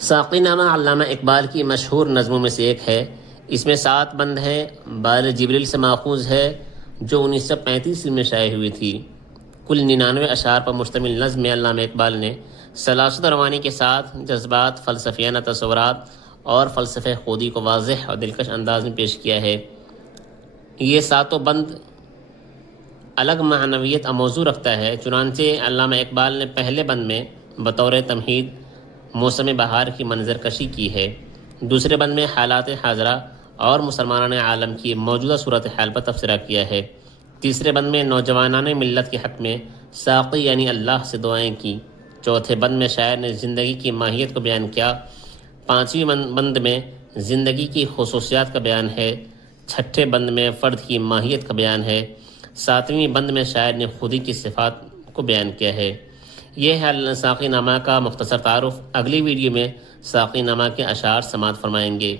ساقی نامہ علامہ اقبال کی مشہور نظموں میں سے ایک ہے۔ اس میں 7 بند ہے، بال جبریل سے ماخوذ ہے، جو 1935 میں شائع ہوئی تھی۔ کل 99 اشعار پر مشتمل نظم میں علامہ اقبال نے سلاست و روانی کے ساتھ جذبات، فلسفیانہ تصورات اور فلسفہ خودی کو واضح اور دلکش انداز میں پیش کیا ہے۔ یہ 7 بند الگ معنویت اور موضوع رکھتا ہے۔ چنانچہ علامہ اقبال نے پہلے بند میں بطور تمہید موسم بہار کی منظر کشی کی ہے، دوسرے بند میں حالات حاضرہ اور مسلمانان عالم کی موجودہ صورتحال پر تبصرہ کیا ہے، تیسرے بند میں نوجوانان ملت کے حق میں ساقی یعنی اللہ سے دعائیں کی، چوتھے بند میں شاعر نے زندگی کی ماہیت کو بیان کیا، 5ویں بند میں زندگی کی خصوصیات کا بیان ہے، 6 بند میں فرد کی ماہیت کا بیان ہے، 7ویں بند میں شاعر نے خودی کی صفات کو بیان کیا ہے۔ یہ ہے ساقی نامہ کا مختصر تعارف۔ اگلی ویڈیو میں ساقی نامہ کے اشعار سماعت فرمائیں گے۔